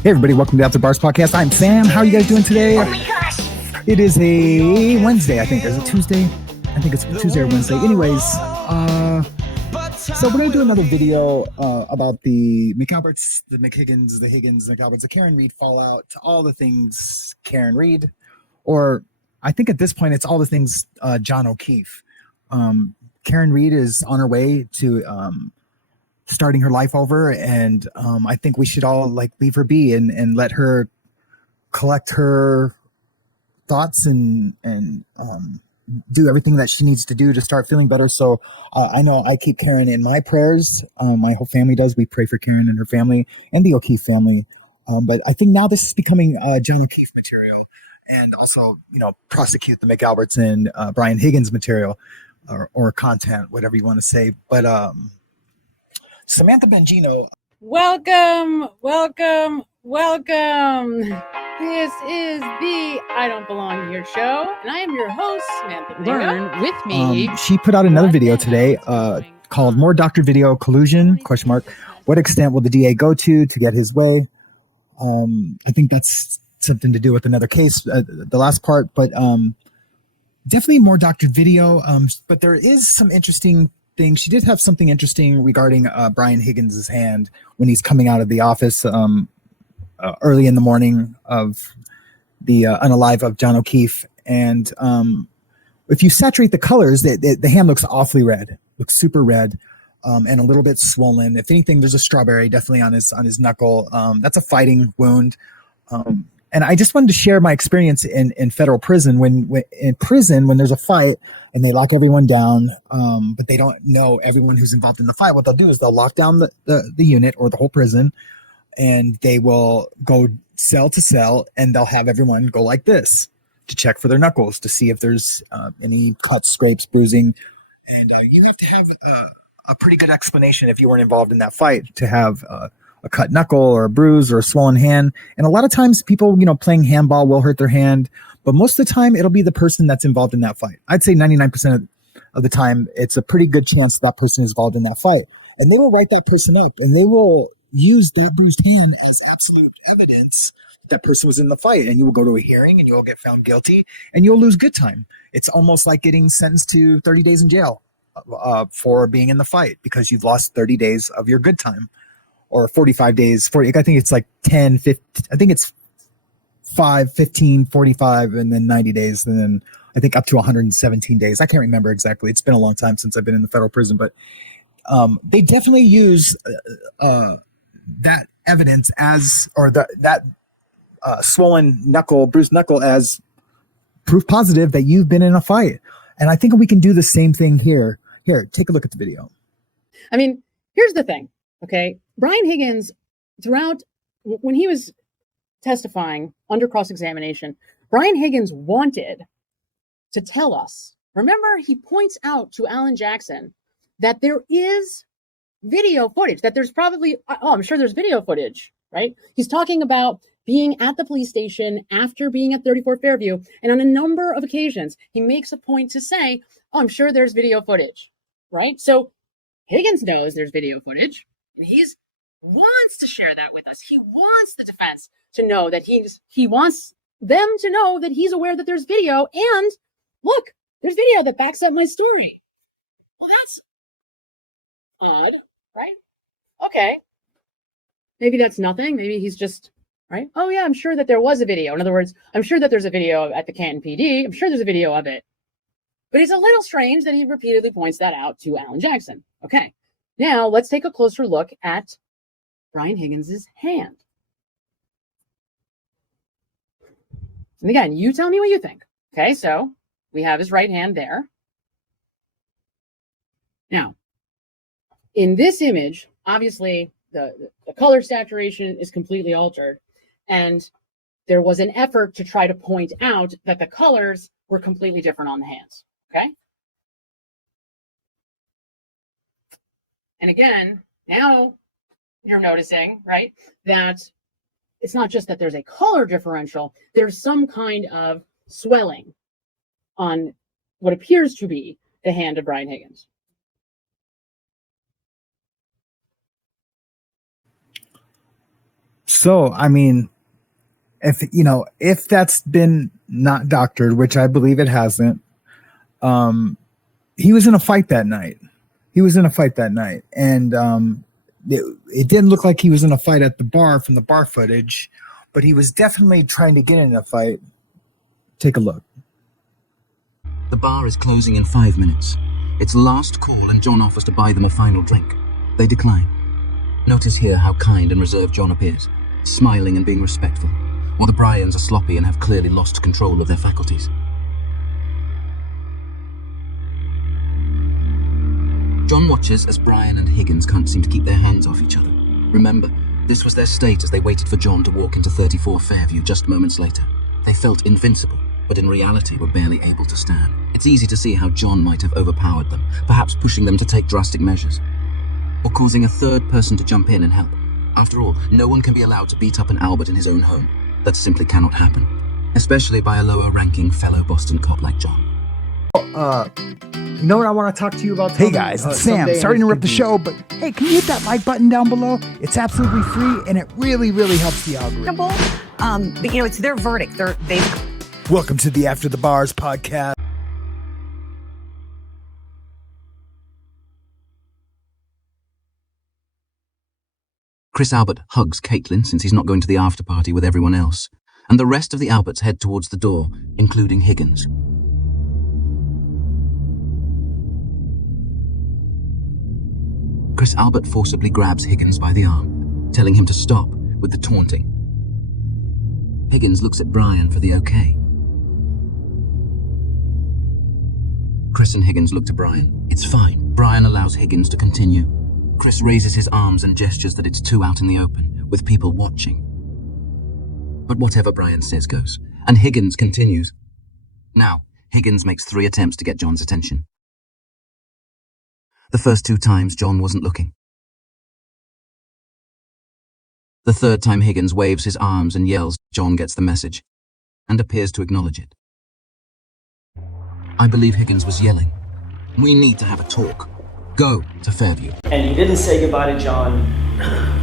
Hey everybody, welcome to the After Bars podcast. I'm Sam. How are you guys doing today? Oh my gosh! It is a Wednesday, I think. Is it Tuesday? I think it's Tuesday or Wednesday. Anyways, so we're going to do another video about the McAlberts, the McHiggins, the Higgins, the McAlberts, the Karen Reed fallout, all the things Karen Reed, or I think at this point it's all the things John O'Keefe. Karen Reed is on her way to starting her life over, and I think we should all leave her be and let her collect her thoughts and do everything that she needs to do to start feeling better. So I know I keep Karen in my prayers. My whole family does. We pray for Karen and her family and the O'Keefe family. But I think now this is becoming John O'Keefe material, and also, prosecute the McAlberts and Brian Higgins material or content, whatever you want to say. But Samantha Bengino. Welcome. This is the I Don't Belong Here show, and I am your host, Samantha Bengino. Learn with me. She put out another video today called "More Doctor Video Collusion?" ? What extent will the DA go to get his way? I think that's something to do with another case, the last part, but definitely more doctored video. But there is some interesting things. She did have something interesting regarding Brian Higgins' hand when he's coming out of the office early in the morning of the unalive of John O'Keefe. And if you saturate the colors, the hand looks awfully red, looks super red, and a little bit swollen. If anything, there's a strawberry definitely on his knuckle. That's a fighting wound. And I just wanted to share my experience in federal prison. When there's a fight and they lock everyone down, but they don't know everyone who's involved in the fight, what they'll do is they'll lock down the unit or the whole prison, and they will go cell to cell, and they'll have everyone go like this to check for their knuckles to see if there's any cuts, scrapes, bruising. And you have to have a pretty good explanation if you weren't involved in that fight to have a cut knuckle or a bruise or a swollen hand. And a lot of times people, playing handball will hurt their hand, but most of the time it'll be the person that's involved in that fight. I'd say 99% of the time, it's a pretty good chance that person is involved in that fight. And they will write that person up, and they will use that bruised hand as absolute evidence that person was in the fight. And you will go to a hearing and you will get found guilty and you'll lose good time. It's almost like getting sentenced to 30 days in jail for being in the fight, because you've lost 30 days of your good time. Or 45 days, I think it's like 10, 15, I think it's 5, 15, 45, and then 90 days, and then I think up to 117 days. I can't remember exactly. It's been a long time since I've been in the federal prison, but they definitely use that evidence that swollen knuckle, bruised knuckle, as proof positive that you've been in a fight. And I think we can do the same thing here. Here, take a look at the video. I mean, here's the thing, okay? Brian Higgins, when he was testifying under cross-examination, Brian Higgins wanted to tell us, remember, he points out to Alan Jackson that there is video footage, that there's probably, I'm sure there's video footage, right? He's talking about being at the police station after being at 34 Fairview. And on a number of occasions, he makes a point to say, I'm sure there's video footage, right? So Higgins knows there's video footage, and he wants to share that with us. He wants the defense to know that he wants them to know that he's aware that there's video. And look, there's video that backs up my story. Well, that's odd, right? Okay. Maybe that's nothing. Maybe he's just, right? Oh yeah, I'm sure that there was a video. In other words, I'm sure that there's a video at the Canton PD. I'm sure there's a video of it. But it's a little strange that he repeatedly points that out to Alan Jackson. Okay. Now let's take a closer look at Brian Higgins' hand. And again, you tell me what you think. Okay, so we have his right hand there. Now, in this image, obviously the color saturation is completely altered, and there was an effort to try to point out that the colors were completely different on the hands. Okay. And again, now you're noticing, right, that it's not just that there's a color differential, there's some kind of swelling on what appears to be the hand of Brian Higgins. So, I mean, if that's been not doctored, which I believe it hasn't, he was in a fight that night. And it didn't look like he was in a fight at the bar from the bar footage, but he was definitely trying to get in a fight. Take a look. The bar is closing in 5 minutes. It's last call and John offers to buy them a final drink. They decline. Notice here how kind and reserved John appears, smiling and being respectful, while the Bryans are sloppy and have clearly lost control of their faculties. John watches as Brian and Higgins can't seem to keep their hands off each other. Remember, this was their state as they waited for John to walk into 34 Fairview just moments later. They felt invincible, but in reality were barely able to stand. It's easy to see how John might have overpowered them, perhaps pushing them to take drastic measures, or causing a third person to jump in and help. After all, no one can be allowed to beat up an Albert in his own home. That simply cannot happen, especially by a lower-ranking fellow Boston cop like John. You know what I want to talk to you about? Hey guys, it's Sam. Sorry to interrupt the show, but hey, can you hit that like button down below? It's absolutely free, and it really, really helps the algorithm. But it's their verdict. They've Welcome to the After the Bars podcast. Chris Albert hugs Caitlin since he's not going to the after party with everyone else, and the rest of the Alberts head towards the door, including Higgins. Chris Albert forcibly grabs Higgins by the arm, telling him to stop with the taunting. Higgins looks at Brian for the okay. Chris and Higgins look to Brian. It's fine. Brian allows Higgins to continue. Chris raises his arms and gestures that it's too out in the open, with people watching. But whatever Brian says goes, and Higgins continues. Now, Higgins makes 3 attempts to get John's attention. The first 2 times, John wasn't looking. The third time, Higgins waves his arms and yells. John gets the message and appears to acknowledge it. I believe Higgins was yelling, "We need to have a talk. Go to Fairview." And you didn't say goodbye to John,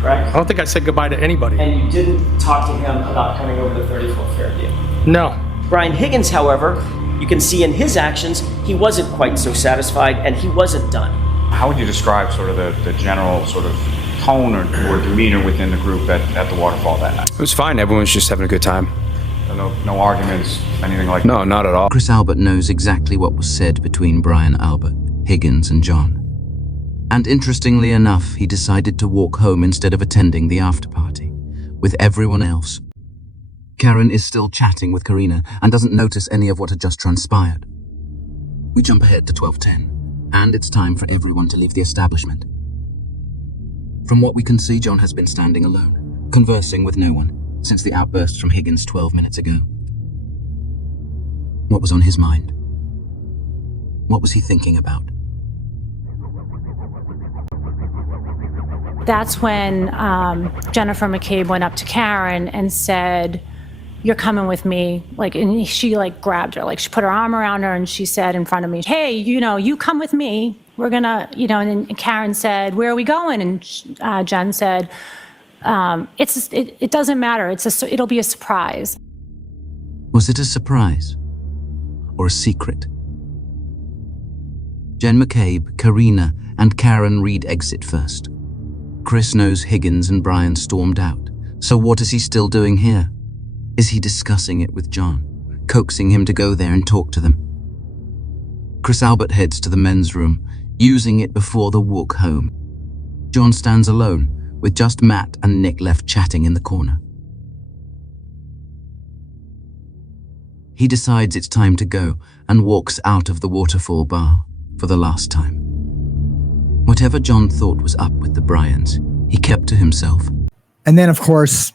correct? I don't think I said goodbye to anybody. And you didn't talk to him about coming over to 34 Fairview. No. Brian Higgins, however, you can see in his actions, he wasn't quite so satisfied and he wasn't done. How would you describe sort of the general sort of tone or demeanor within the group at the Waterfall that night? It was fine. Everyone was just having a good time. No arguments, anything like that? No, not at all. Chris Albert knows exactly what was said between Brian Albert, Higgins, and John. And interestingly enough, he decided to walk home instead of attending the after party with everyone else. Karen is still chatting with Karina and doesn't notice any of what had just transpired. We jump ahead to 12:10, and it's time for everyone to leave the establishment. From what we can see, John has been standing alone, conversing with no one, since the outburst from Higgins 12 minutes ago. What was on his mind? What was he thinking about? That's when Jennifer McCabe went up to Karen and said, "You're coming with me." And she grabbed her, she put her arm around her and she said in front of me, "Hey, you come with me. We're gonna, and then Karen said, "Where are we going?" And Jen said, it doesn't matter. It'll be a surprise." Was it a surprise or a secret? Jen McCabe, Karina, and Karen Reed exit first. Chris knows Higgins and Brian stormed out, so what is he still doing here? Is he discussing it with John, coaxing him to go there and talk to them? Chris Albert heads to the men's room, using it before the walk home. John stands alone, with just Matt and Nick left chatting in the corner. He decides it's time to go and walks out of the Waterfall bar for the last time. Whatever John thought was up with the Bryans, he kept to himself. And then, of course,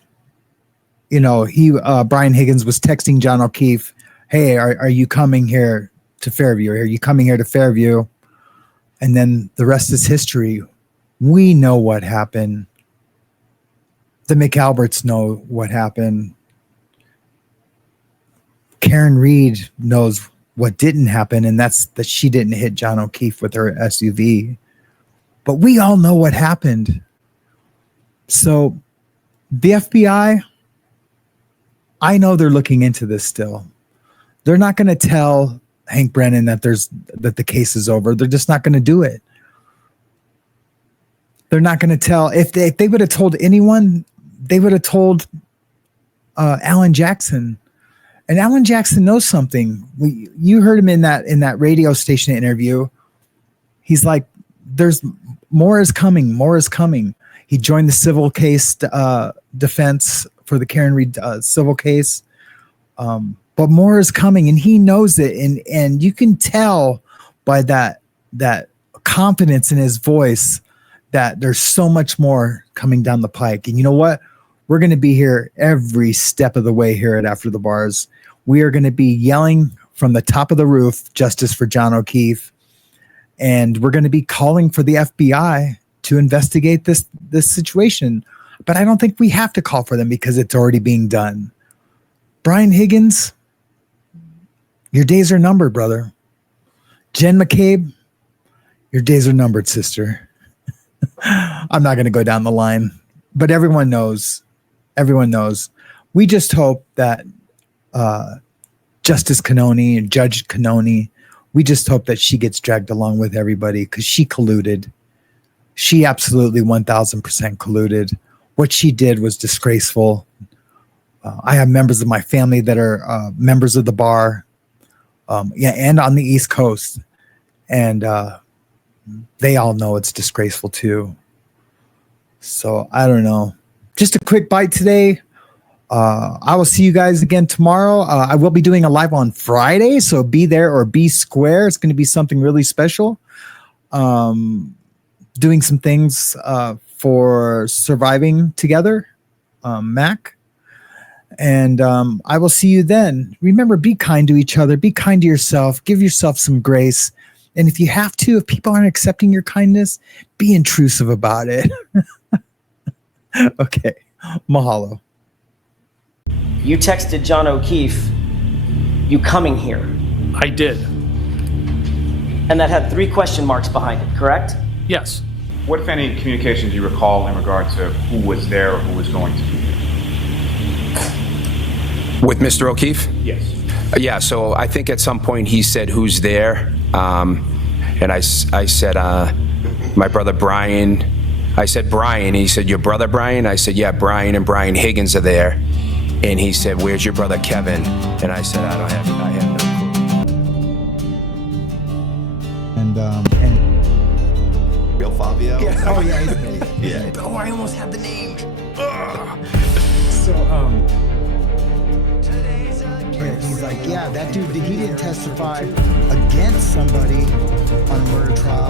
Brian Higgins was texting John O'Keefe, "Hey, are you coming here to Fairview? Are you coming here to Fairview?" And then the rest is history. We know what happened. The McAlberts know what happened. Karen Reed knows what didn't happen, and that's that she didn't hit John O'Keefe with her SUV. But we all know what happened. So The FBI, I know they're looking into this still. They're not going to tell Hank Brennan that the case is over. They're just not going to do it. They're not going to tell. If they would have told anyone, they would have told Alan Jackson. And Alan Jackson knows something. You heard him in that radio station interview. He's like, "There's more is coming. More is coming." He joined the civil case defense for the Karen Reed civil case, but more is coming, and he knows it. And you can tell by that confidence in his voice that there's so much more coming down the pike. And you know what? We're going to be here every step of the way here at After the Bars. We are going to be yelling from the top of the roof, "Justice for John O'Keefe." And we're going to be calling for the FBI to investigate this situation. But I don't think we have to call for them because it's already being done. Brian Higgins, your days are numbered, brother. Jen McCabe, your days are numbered, sister. I'm not going to go down the line, but everyone knows. Everyone knows. We just hope that Justice Cannoni and Judge Cannoni, we just hope that she gets dragged along with everybody because she colluded. She absolutely 1000% colluded. What she did was disgraceful. I have members of my family that are members of the bar, and on the East Coast, and they all know it's disgraceful too. So I don't know. Just a quick bite today. I will see you guys again tomorrow. I will be doing a live on Friday, so be there or be square. It's going to be something really special. Doing some things for surviving together, Mac. And I will see you then. Remember, be kind to each other. Be kind to yourself. Give yourself some grace. And if you have to, if people aren't accepting your kindness, be intrusive about it. Okay. Mahalo. You texted John O'Keefe, "You coming here?" I did. And that had 3 question marks behind it, correct? Yes. What, if any, communication do you recall in regard to who was there or who was going to be there? With Mr. O'Keefe? Yes. Yeah, so I think at some point he said, "Who's there?" And I said, "My brother Brian." I said, "Brian." He said, "Your brother Brian?" I said, "Yeah, Brian and Brian Higgins are there." And he said, "Where's your brother Kevin?" And I said, I have no clue. And Real Fabio? yeah. Oh yeah, Yeah. Oh, I almost had the name. So yeah, he's like, yeah, that dude, he didn't testify against somebody on a murder trial.